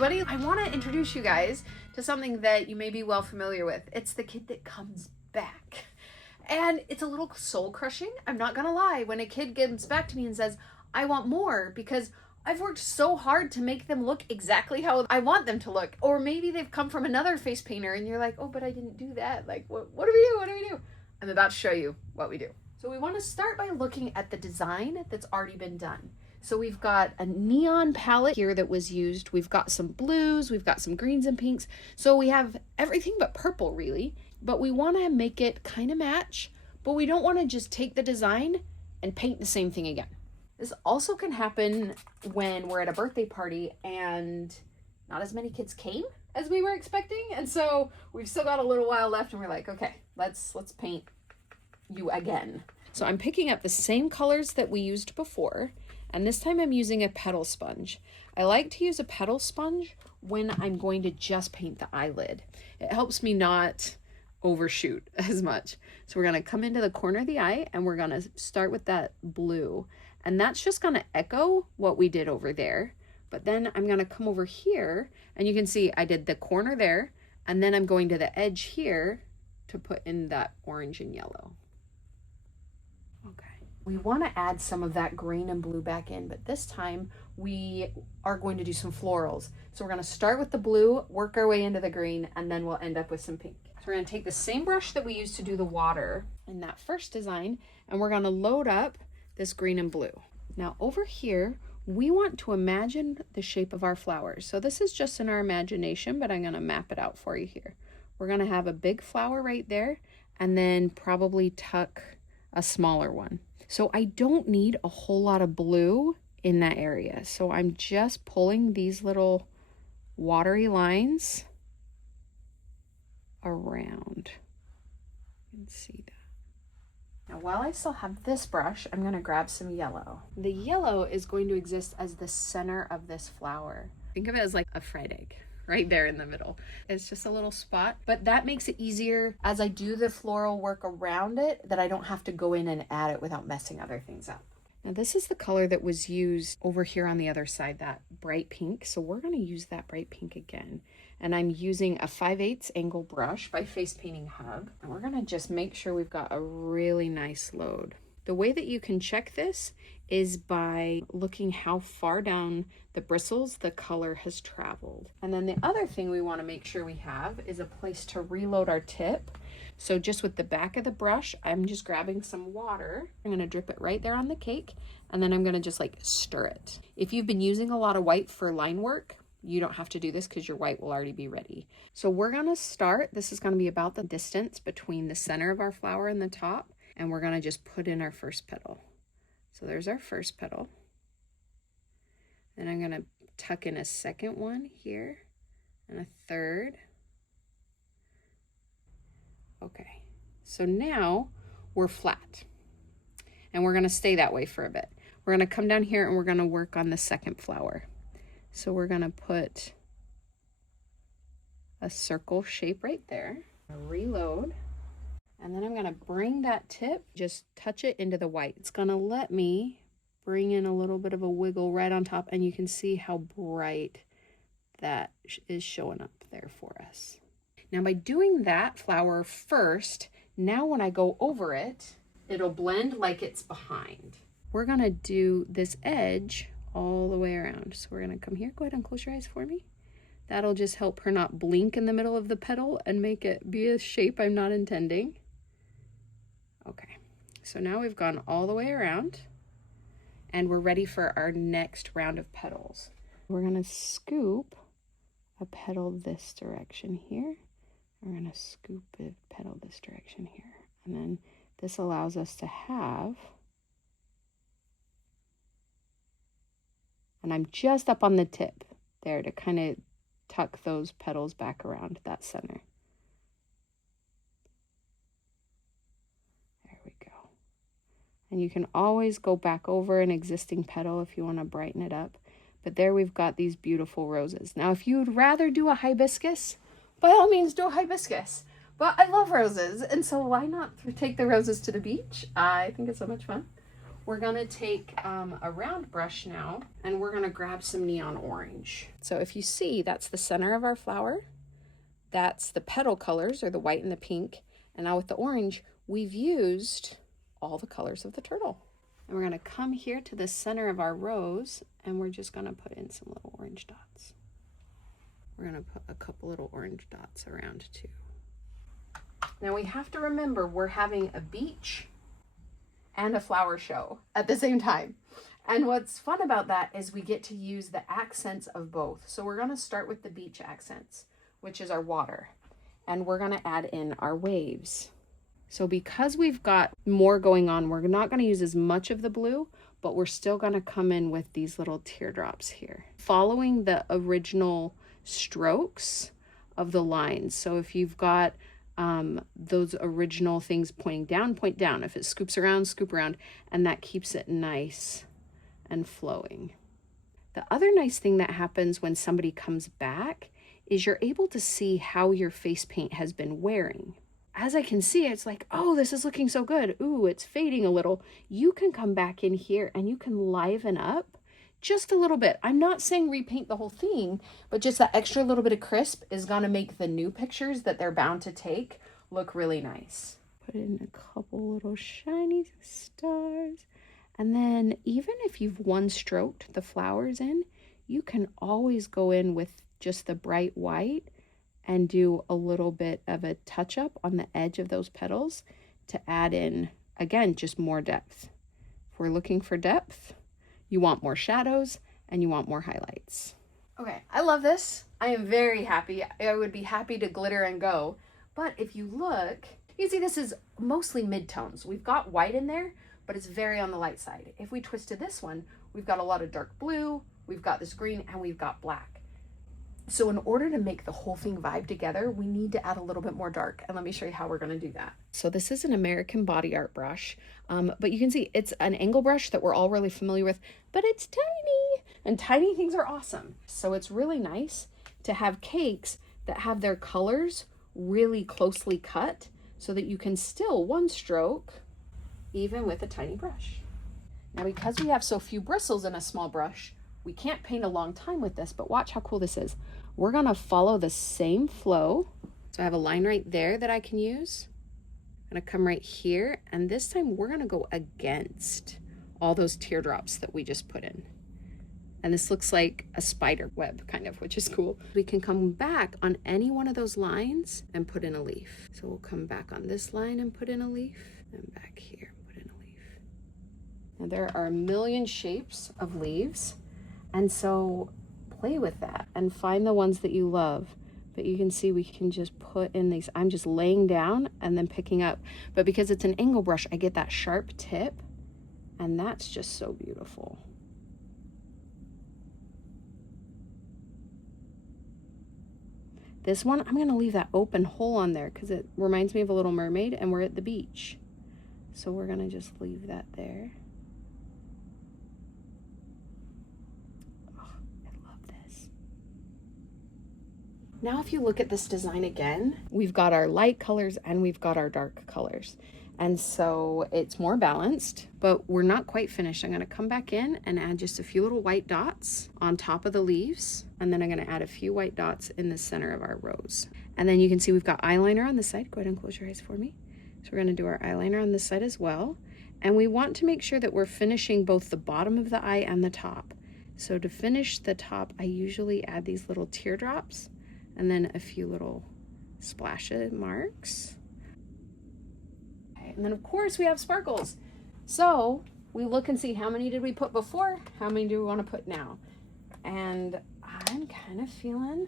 everybody. I want to introduce you guys to something that you may be well familiar with. It's the kid that comes back. And it's a little soul crushing. I'm not gonna lie. When a kid comes back to me and says, I want more because I've worked so hard to make them look exactly how I want them to look. Or maybe they've come from another face painter and you're like, oh, but I didn't do that. Like, what do we do? What do we do? I'm about to show you what we do. So we want to start by looking at the design that's already been done. So we've got a neon palette here that was used. We've got some blues, we've got some greens and pinks. So we have everything but purple really, but we want to make it kind of match, but we don't want to just take the design and paint the same thing again. This also can happen when we're at a birthday party and not as many kids came as we were expecting. And so we've still got a little while left and we're like, okay, let's paint you again. So I'm picking up the same colors that we used before. And this time I'm using a petal sponge. I like to use a petal sponge when I'm going to just paint the eyelid. It helps me not overshoot as much. So we're gonna come into the corner of the eye and we're gonna start with that blue. And that's just gonna echo what we did over there. But then I'm gonna come over here and you can see I did the corner there and then I'm going to the edge here to put in that orange and yellow. Okay. We want to add some of that green and blue back in, but this time we are going to do some florals. So we're going to start with the blue, work our way into the green, and then we'll end up with some pink. So we're going to take the same brush that we used to do the water in that first design, and we're going to load up this green and blue. Now over here, we want to imagine the shape of our flowers. So this is just in our imagination, but I'm going to map it out for you here. We're going to have a big flower right there, and then probably tuck a smaller one. So I don't need a whole lot of blue in that area. So I'm just pulling these little watery lines around. You can see that. Now while I still have this brush, I'm going to grab some yellow. The yellow is going to exist as the center of this flower. Think of it as like a fried egg. Right there in the middle. It's just a little spot, but that makes it easier as I do the floral work around it that I don't have to go in and add it without messing other things up. Now this is the color that was used over here on the other side, that bright pink. So we're going to use that bright pink again. And I'm using a 5/8 angle brush by Face Painting Hub. And we're going to just make sure we've got a really nice load. The way that you can check this is by looking how far down the bristles the color has traveled. And then the other thing we want to make sure we have is a place to reload our tip. So just with the back of the brush, I'm just grabbing some water. I'm going to drip it right there on the cake, and then I'm going to just like stir it. If you've been using a lot of white for line work, you don't have to do this because your white will already be ready. So we're going to start. This is going to be about the distance between the center of our flower and the top. And we're going to just put in our first petal. So there's our first petal. Then I'm going to tuck in a second one here and a third. Okay, so now we're flat. And we're going to stay that way for a bit. We're going to come down here and we're going to work on the second flower. So we're going to put a circle shape right there. Reload. And then I'm going to bring that tip, just touch it into the white. It's going to let me bring in a little bit of a wiggle right on top, and you can see how bright that is showing up there for us. Now by doing that flower first, now when I go over it, it'll blend like it's behind. We're going to do this edge all the way around. So we're going to come here. Go ahead and close your eyes for me. That'll just help her not blink in the middle of the petal and make it be a shape I'm not intending. Okay, so now we've gone all the way around and we're ready for our next round of petals. We're going to scoop a petal this direction here. We're going to scoop a petal this direction here. And then this allows us to have, and I'm just up on the tip there to kind of tuck those petals back around that center. And you can always go back over an existing petal if you want to brighten it up. But there we've got these beautiful roses. Now, if you'd rather do a hibiscus, by all means do a hibiscus. But I love roses, and so why not take the roses to the beach? I think it's so much fun. We're gonna take a round brush now, and we're gonna grab some neon orange. So if you see, that's the center of our flower. That's the petal colors, or the white and the pink. And now with the orange, we've used all the colors of the turtle. And we're gonna come here to the center of our rose, and we're just gonna put in some little orange dots. We're gonna put a couple little orange dots around too. Now we have to remember we're having a beach and a flower show at the same time. And what's fun about that is we get to use the accents of both. So we're gonna start with the beach accents, which is our water. And we're gonna add in our waves. So because we've got more going on, we're not gonna use as much of the blue, but we're still gonna come in with these little teardrops here, following the original strokes of the lines. So if you've got those original things pointing down, point down. If it scoops around, scoop around, and that keeps it nice and flowing. The other nice thing that happens when somebody comes back is you're able to see how your face paint has been wearing. As I can see, it's like, oh, this is looking so good. Ooh, it's fading a little. You can come back in here and you can liven up just a little bit. I'm not saying repaint the whole thing, but just that extra little bit of crisp is gonna make the new pictures that they're bound to take look really nice. Put in a couple little shiny stars. And then even if you've one stroked the flowers in, you can always go in with just the bright white and do a little bit of a touch up on the edge of those petals to add in, again, just more depth. If we're looking for depth, you want more shadows and you want more highlights. Okay, I love this. I am very happy. I would be happy to glitter and go. But if you look, you can see this is mostly mid-tones. We've got white in there, but it's very on the light side. If we twisted this one, we've got a lot of dark blue, we've got this green, and we've got black. So in order to make the whole thing vibe together, we need to add a little bit more dark. And let me show you how we're gonna do that. So this is an American Body Art brush, but you can see it's an angle brush that we're all really familiar with, but it's tiny, and tiny things are awesome. So it's really nice to have cakes that have their colors really closely cut so that you can still one stroke even with a tiny brush. Now, because we have so few bristles in a small brush, we can't paint a long time with this, but watch how cool this is. We're gonna follow the same flow. So I have a line right there that I can use. I'm gonna come right here, and this time we're gonna go against all those teardrops that we just put in. And this looks like a spider web kind of, which is cool. We can come back on any one of those lines and put in a leaf. So we'll come back on this line and put in a leaf, and back here, put in a leaf. Now there are a million shapes of leaves. And so play with that and find the ones that you love. But you can see we can just put in these. I'm just laying down and then picking up. But because it's an angle brush, I get that sharp tip. And that's just so beautiful. This one, I'm going to leave that open hole on there because it reminds me of a little mermaid and we're at the beach. So we're going to just leave that there. Now, if you look at this design again, we've got our light colors and we've got our dark colors. And so it's more balanced, but we're not quite finished. I'm gonna come back in and add just a few little white dots on top of the leaves. And then I'm gonna add a few white dots in the center of our rose. And then you can see we've got eyeliner on the side. Go ahead and close your eyes for me. So we're gonna do our eyeliner on this side as well. And we want to make sure that we're finishing both the bottom of the eye and the top. So to finish the top, I usually add these little teardrops and then a few little splash marks. Okay, and then of course we have sparkles. So we look and see how many did we put before, how many do we want to put now? And I'm kind of feeling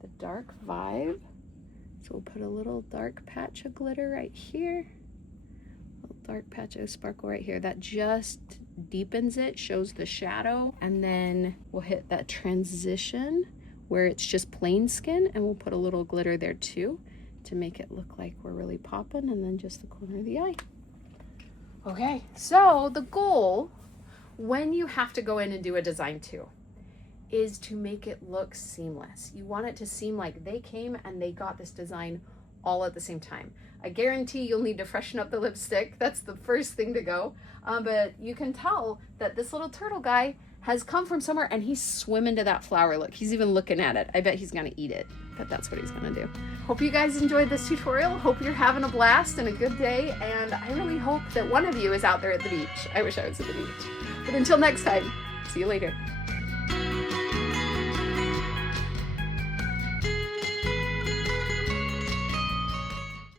the dark vibe. So we'll put a little dark patch of glitter right here. A little dark patch of sparkle right here. That just deepens it, shows the shadow. And then we'll hit that transition where it's just plain skin, and we'll put a little glitter there too to make it look like we're really popping, and then just the corner of the eye. Okay, so the goal when you have to go in and do a design too is to make it look seamless. You want it to seem like they came and they got this design all at the same time. I guarantee you'll need to freshen up the lipstick. That's the first thing to go. But you can tell that this little turtle guy has come from somewhere and he's swimming to that flower. Look, he's even looking at it. I bet he's gonna eat it, but that's what he's gonna do. Hope you guys enjoyed this tutorial. Hope you're having a blast and a good day. And I really hope that one of you is out there at the beach. I wish I was at the beach. But until next time, see you later.